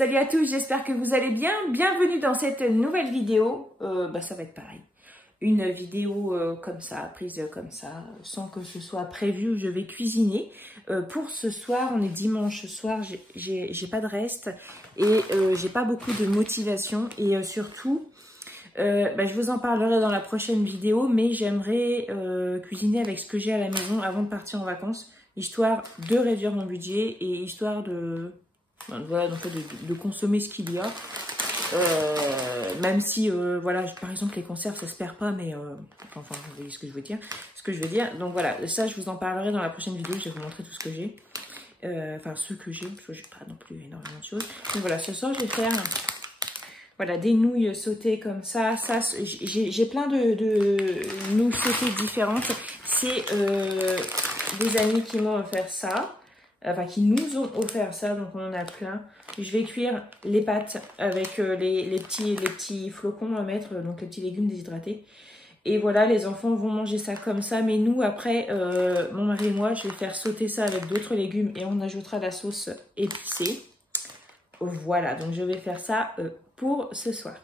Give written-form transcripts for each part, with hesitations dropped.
Salut à tous, j'espère que vous allez bien. Bienvenue dans cette nouvelle vidéo. Ça va être pareil. Une vidéo comme ça, prise comme ça, sans que ce soit prévu. Je vais cuisiner. Pour ce soir, on est dimanche soir, j'ai pas de reste et j'ai pas beaucoup de motivation. Et surtout, je vous en parlerai dans la prochaine vidéo, mais j'aimerais cuisiner avec ce que j'ai à la maison avant de partir en vacances, histoire de réduire mon budget et histoire de... Voilà, donc de consommer ce qu'il y a. Même si, voilà, par exemple, les conserves, ça se perd pas, mais... enfin, vous voyez ce que je veux dire. Donc voilà, ça, je vous en parlerai dans la prochaine vidéo. Je vais vous montrer tout ce que j'ai. Enfin, ce que j'ai, parce que j'ai pas non plus énormément de choses. Donc voilà, ce soir, je vais faire... Voilà, des nouilles sautées comme ça. J'ai plein de nouilles sautées différentes. C'est des amis qui m'ont offert ça. Enfin, qui nous ont offert ça, donc on en a plein. Je vais cuire les pâtes avec les petits flocons à mettre, donc les petits légumes déshydratés. Et voilà, les enfants vont manger ça comme ça. Mais nous, après, mon mari et moi, je vais faire sauter ça avec d'autres légumes et on ajoutera la sauce épicée. Voilà, donc je vais faire ça pour ce soir.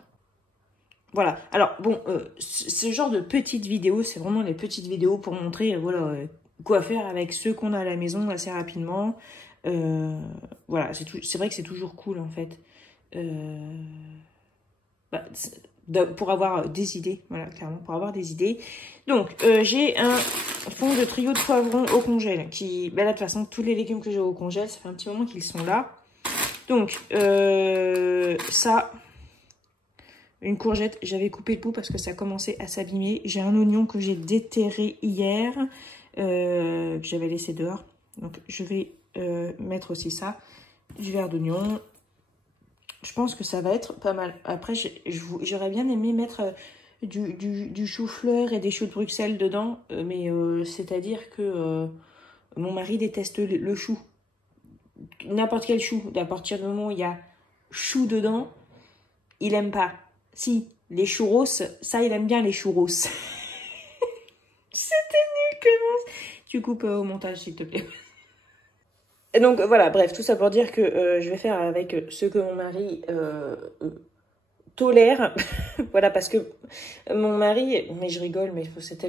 Voilà, alors bon, ce genre de petites vidéos, c'est vraiment les petites vidéos pour montrer, voilà... quoi faire avec ceux qu'on a à la maison assez rapidement. Voilà, c'est vrai que c'est toujours cool en fait. Pour avoir des idées, voilà, clairement, pour avoir des idées. Donc, j'ai un fond de trio de poivrons au congèle qui, là, de toute façon, tous les légumes que j'ai au congèle, ça fait un petit moment qu'ils sont là. Donc, ça... Une courgette, j'avais coupé le bout parce que ça commençait à s'abîmer. J'ai un oignon que j'ai déterré hier, que j'avais laissé dehors. Donc, je vais mettre aussi ça, du verre d'oignon. Je pense que ça va être pas mal. Après, j'aurais bien aimé mettre du chou-fleur et des choux de Bruxelles dedans. Mais c'est-à-dire que mon mari déteste le chou. N'importe quel chou. À partir du moment où il y a chou dedans, il aime pas. Si, les churros, ça, il aime bien les churros. C'était nul, Clémence. Tu coupes au montage, s'il te plaît. Et donc, voilà, bref, tout ça pour dire que je vais faire avec ce que mon mari tolère. Voilà, parce que mon mari... Mais je rigole, mais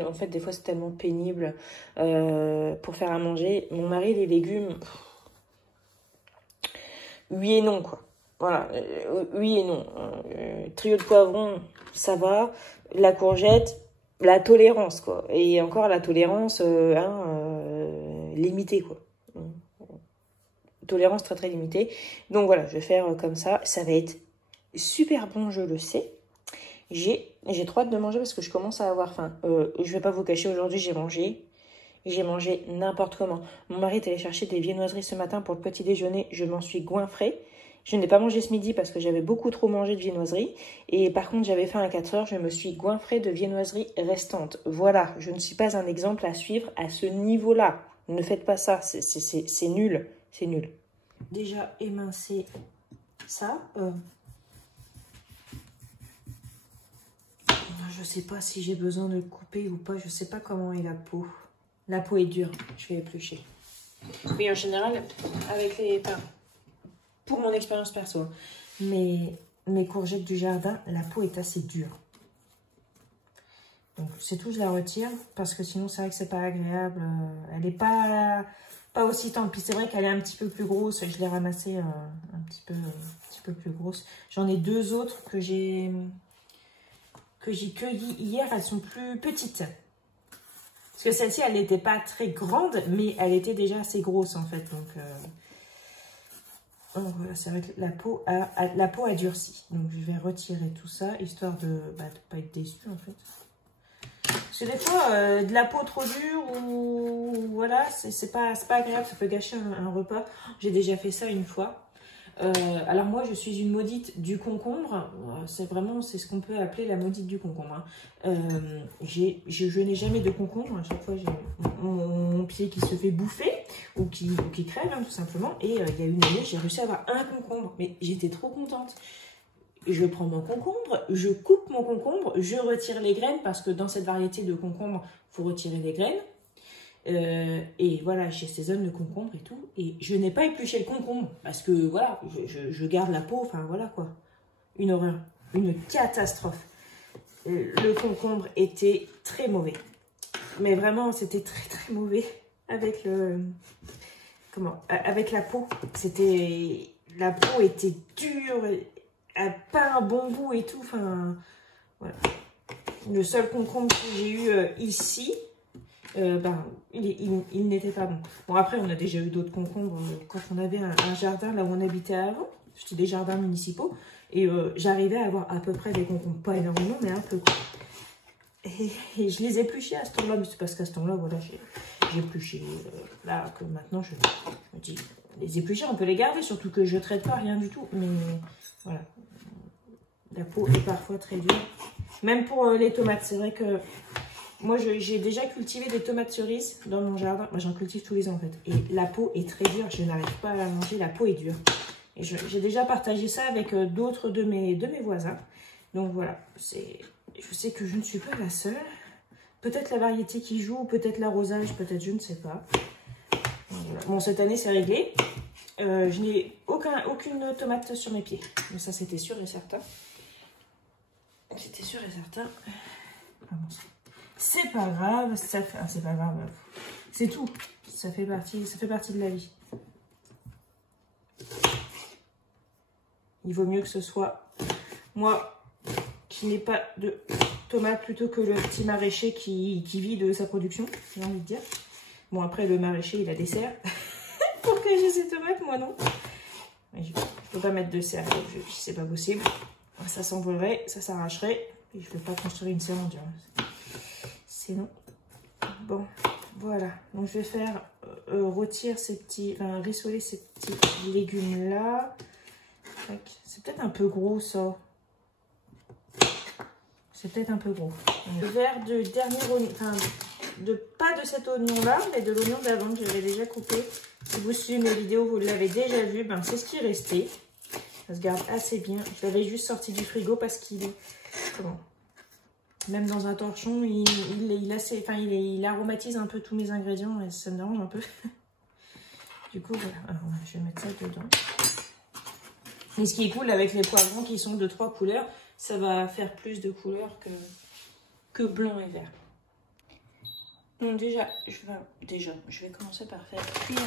en fait, des fois, c'est tellement pénible pour faire à manger. Mon mari, les légumes... oui et non, quoi. Voilà, oui et non. Trio de poivrons, ça va. La courgette, la tolérance, quoi. Et encore la tolérance limitée, quoi. Tolérance très très limitée. Donc voilà, je vais faire comme ça. Ça va être super bon, je le sais. J'ai trop hâte de manger parce que je commence à avoir faim. Je vais pas vous cacher, aujourd'hui j'ai mangé. J'ai mangé n'importe comment. Mon mari est allé chercher des viennoiseries ce matin pour le petit déjeuner. Je m'en suis goinfrée. Je n'ai pas mangé ce midi parce que j'avais beaucoup trop mangé de viennoiseries. Et par contre, j'avais faim à 4 heures. Je me suis goinfrée de viennoiseries restantes. Voilà, je ne suis pas un exemple à suivre à ce niveau-là. Ne faites pas ça, c'est nul. C'est nul. Déjà émincer ça. Je ne sais pas si j'ai besoin de le couper ou pas. Je ne sais pas comment est la peau. La peau est dure. Je vais éplucher. Mais en général, avec les... Enfin, pour mon expérience perso, mes courgettes du jardin, la peau est assez dure. Donc c'est tout, je la retire parce que sinon c'est vrai que c'est pas agréable. Elle n'est pas aussi tendre. Puis c'est vrai qu'elle est un petit peu plus grosse. Je l'ai ramassée un petit peu plus grosse. J'en ai deux autres que j'ai cueillies hier. Elles sont plus petites. Parce que celle-ci, elle n'était pas très grande, mais elle était déjà assez grosse en fait. Donc voilà, c'est vrai que la peau a durci. Donc je vais retirer tout ça, histoire de ne pas être déçue en fait. Parce que des fois, de la peau trop dure ou voilà, c'est pas agréable, ça peut gâcher un repas. J'ai déjà fait ça une fois. Alors moi, je suis une maudite du concombre. C'est ce qu'on peut appeler la maudite du concombre. Hein. Je n'ai jamais de concombre. À chaque fois, j'ai mon pied qui se fait bouffer ou qui crève, hein, tout simplement. Et il y a une année, j'ai réussi à avoir un concombre. Mais j'étais trop contente. Je prends mon concombre, je coupe mon concombre, je retire les graines parce que dans cette variété de concombre, il faut retirer les graines. Et voilà, j'assaisonne le concombre et tout. Et je n'ai pas épluché le concombre parce que voilà, je garde la peau. Enfin voilà quoi. Une horreur. Une catastrophe. Le concombre était très mauvais. Mais vraiment, c'était très très mauvais avec le... Comment? Avec la peau. C'était... La peau était dure, pas un bon goût et tout. Enfin, voilà. Le seul concombre que j'ai eu ici, ben, il n'était pas bon. Bon, après, on a déjà eu d'autres concombres quand on avait un jardin là où on habitait avant. C'était des jardins municipaux. Et j'arrivais à avoir à peu près des concombres. Pas énormément, mais un peu. Et je les épluchais à ce temps-là. Mais c'est parce qu'à ce temps-là, voilà, j'ai épluché. Là, que maintenant, je me dis, les éplucher, on peut les garder. Surtout que je ne traite pas rien du tout. Mais voilà. La peau est parfois très dure. Même pour les tomates. C'est vrai que moi, j'ai déjà cultivé des tomates cerises dans mon jardin. Moi, j'en cultive tous les ans, en fait. Et la peau est très dure. Je n'arrive pas à la manger. La peau est dure. Et j'ai déjà partagé ça avec d'autres de mes voisins. Donc voilà, je sais que je ne suis pas la seule. Peut-être la variété qui joue, peut-être l'arrosage, peut-être je ne sais pas. Voilà. Bon, cette année c'est réglé. Je n'ai aucune tomate sur mes pieds. Mais ça c'était sûr et certain. C'était sûr et certain. C'est pas grave, c'est pas grave. C'est tout. Ça fait partie de la vie. Il vaut mieux que ce soit moi qui n'ai pas de tomates plutôt que le petit maraîcher qui vit de sa production, j'ai envie de dire. Bon, après, le maraîcher, il a des serres. Pour que j'ai ces tomates, moi non. Je ne peux pas mettre de serre, c'est pas possible. Ça s'envolerait, ça s'arracherait. Et je ne peux pas construire une serre en dur. C'est non. Bon, voilà. Donc, je vais faire rôtir ces petits, enfin, rissoler ces petits légumes-là. C'est peut-être un peu gros ça. C'est peut-être un peu gros. Le verre de dernier oignon, enfin, pas de cet oignon-là, mais de l'oignon d'avant que j'avais déjà coupé. Si vous suivez mes vidéos, vous l'avez déjà vu. Ben, c'est ce qui est resté. Ça se garde assez bien. Je l'avais juste sorti du frigo parce qu'il est... Comment? Même dans un torchon, il aromatise un peu tous mes ingrédients et ça me dérange un peu. Du coup, voilà. Alors, je vais mettre ça dedans. Et ce qui est cool avec les poivrons qui sont de 3 couleurs, ça va faire plus de couleurs que blanc et vert. Donc déjà, je vais commencer par faire cuire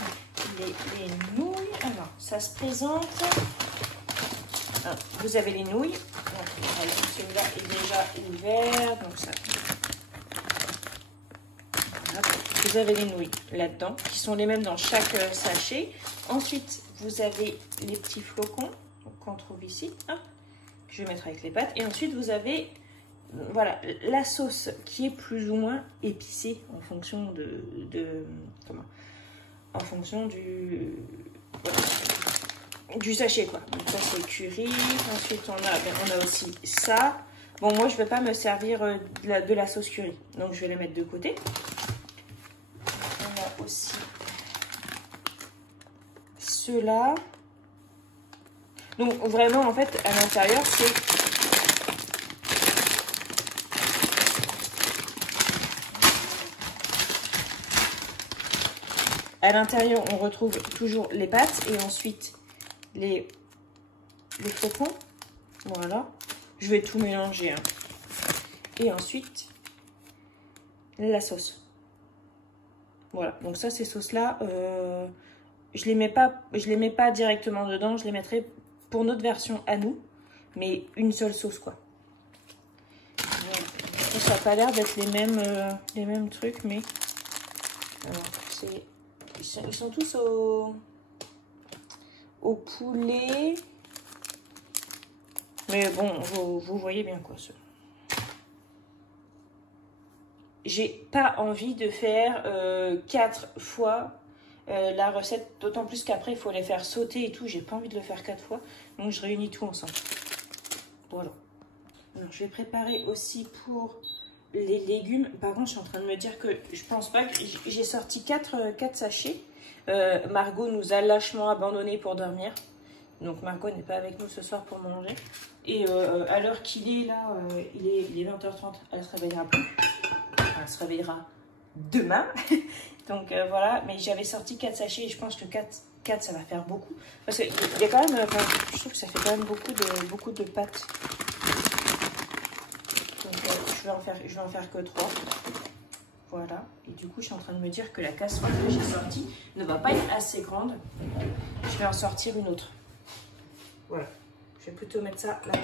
les nouilles. Alors, ça se présente. Alors, vous avez les nouilles. Celui-là est déjà ouvert. Donc ça. Voilà. Vous avez les nouilles là-dedans, qui sont les mêmes dans chaque sachet. Ensuite, vous avez les petits flocons qu'on trouve ici. Hop. Je vais mettre avec les pâtes. Et ensuite, vous avez voilà, la sauce qui est plus ou moins épicée en fonction en fonction du sachet, quoi. Donc ça, c'est curry. Ensuite, on a aussi ça. Bon, moi, je ne vais pas me servir de la sauce curry. Donc, je vais la mettre de côté. On a aussi ceux-là. Donc vraiment en fait à l'intérieur c'est à l'intérieur on retrouve toujours les pâtes et ensuite les flocons. Voilà, je vais tout mélanger hein. Et ensuite la sauce. Voilà, donc ça ces sauces là je les mets pas directement dedans, je les mettrai pour notre version à nous, mais une seule sauce quoi. Voilà. Ça n'a pas l'air d'être les mêmes trucs, mais alors, ils sont tous au poulet, mais bon, vous voyez bien quoi. J'ai pas envie de faire 4 fois la recette, d'autant plus qu'après il faut les faire sauter et tout, j'ai pas envie de le faire 4 fois, donc je réunis tout ensemble. Voilà. Alors je vais préparer aussi pour les légumes. Par contre je suis en train de me dire que je pense pas que j'ai sorti 4 sachets. Margot nous a lâchement abandonnés pour dormir, donc Margot n'est pas avec nous ce soir pour manger. Et à l'heure qu'il est là, il est 20h30, elle se réveillera plus. Enfin, elle se réveillera demain. Donc voilà, mais j'avais sorti 4 sachets et je pense que 4 ça va faire beaucoup. Parce qu'il y a quand même, je trouve que ça fait quand même beaucoup de pâtes. Donc je vais en faire que 3. Voilà, et du coup je suis en train de me dire que la casserole que j'ai sortie ne va pas être assez grande. Je vais en sortir une autre. Voilà, je vais plutôt mettre ça là.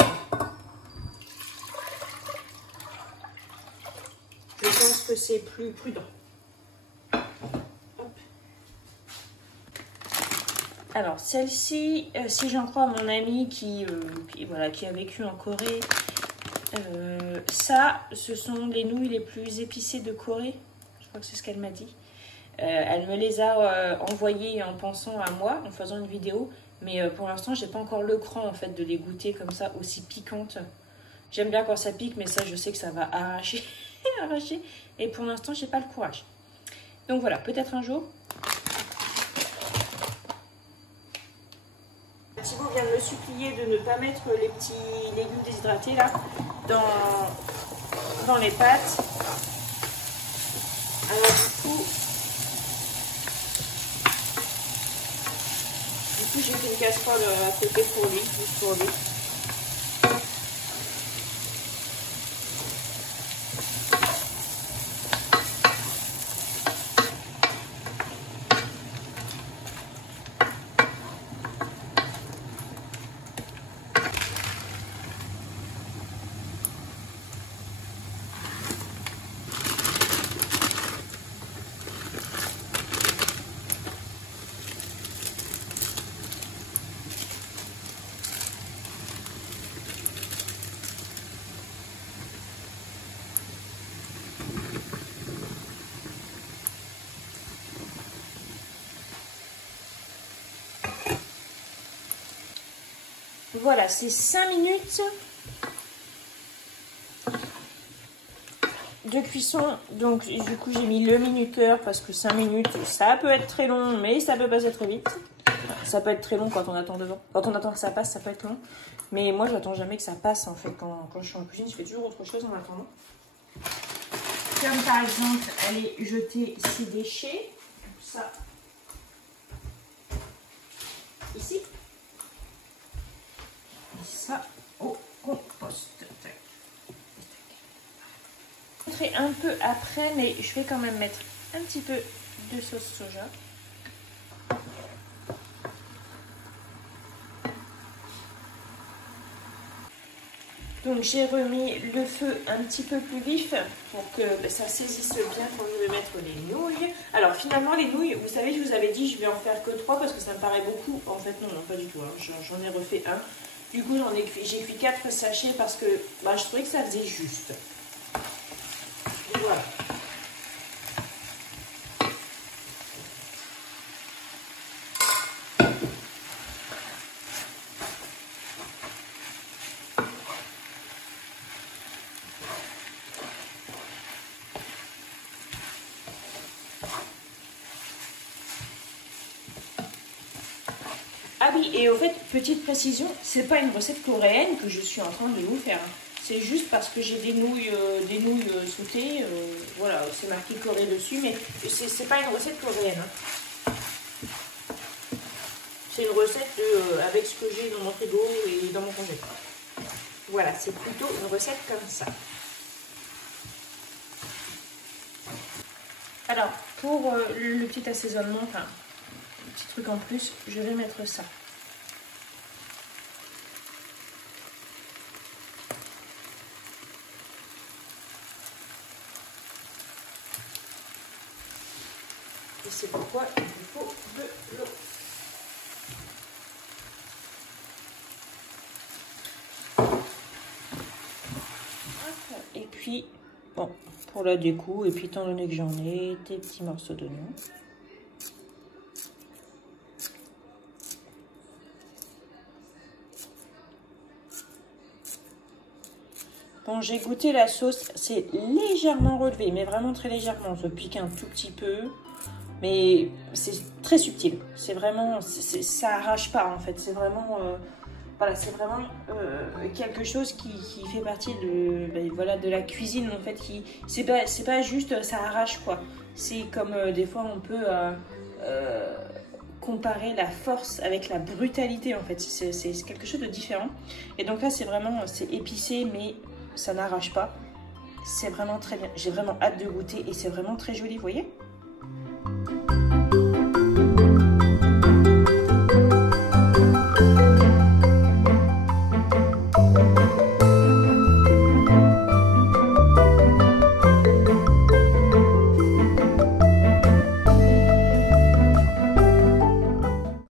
Je pense que c'est plus prudent. Hop. Alors celle-ci, si j'en crois à mon amie qui a vécu en Corée, ça, ce sont les nouilles les plus épicées de Corée. Je crois que c'est ce qu'elle m'a dit. Elle me les a envoyées en pensant à moi, en faisant une vidéo. Mais pour l'instant, j'ai pas encore le cran en fait de les goûter comme ça, aussi piquantes. J'aime bien quand ça pique, mais ça, je sais que ça va arracher. arracher. Et pour l'instant, j'ai pas le courage. Donc voilà, peut-être un jour. Thibaut vient de me supplier de ne pas mettre les petits légumes déshydratés là dans les pâtes. Alors du coup j'ai fait une casserole à côté pour lui, juste pour lui. Voilà, c'est 5 minutes de cuisson. Donc, du coup, j'ai mis le minuteur parce que 5 minutes, ça peut être très long, mais ça peut passer très vite. Ça peut être très long quand on attend devant. Quand on attend que ça passe, ça peut être long. Mais moi, j'attends jamais que ça passe, en fait. Quand je suis en cuisine, je fais toujours autre chose en attendant. Comme par exemple, aller jeter ses déchets. Ça, ici. Ça au compost. Je vais montrer un peu après, mais je vais quand même mettre un petit peu de sauce soja. Donc j'ai remis le feu un petit peu plus vif pour que ça saisisse bien quand je vais mettre les nouilles. Alors finalement les nouilles, vous savez, je vous avais dit je vais en faire que 3 parce que ça me paraît beaucoup. En fait non, pas du tout, hein. J'en ai refait un. Du coup, j'ai cuit 4 sachets parce que je trouvais que ça faisait juste. Voilà. Ah oui, et au fait, petite précision, c'est pas une recette coréenne que je suis en train de vous faire. C'est juste parce que j'ai des nouilles sautées. Voilà, c'est marqué Corée dessus, mais c'est pas une recette coréenne. Hein. C'est une recette avec ce que j'ai dans mon frigo et dans mon congélateur. Voilà, c'est plutôt une recette comme ça. Alors, pour le petit assaisonnement, enfin, un petit truc en plus, je vais mettre ça. Et c'est pourquoi il faut de l'eau. Et puis, bon, pour la déco, et puis étant donné que j'en ai, des petits morceaux d'oignon. Bon, j'ai goûté la sauce, c'est légèrement relevé, mais vraiment très légèrement. Ça pique un tout petit peu, mais c'est très subtil. C'est vraiment, ça arrache pas en fait. C'est vraiment, Voilà, c'est vraiment quelque chose qui fait partie de, ben, voilà, de la cuisine en fait. C'est pas juste ça arrache quoi. C'est comme des fois on peut comparer la force avec la brutalité en fait. C'est quelque chose de différent. Et donc là c'est épicé mais ça n'arrache pas. C'est vraiment très bien. J'ai vraiment hâte de goûter et c'est vraiment très joli, vous voyez?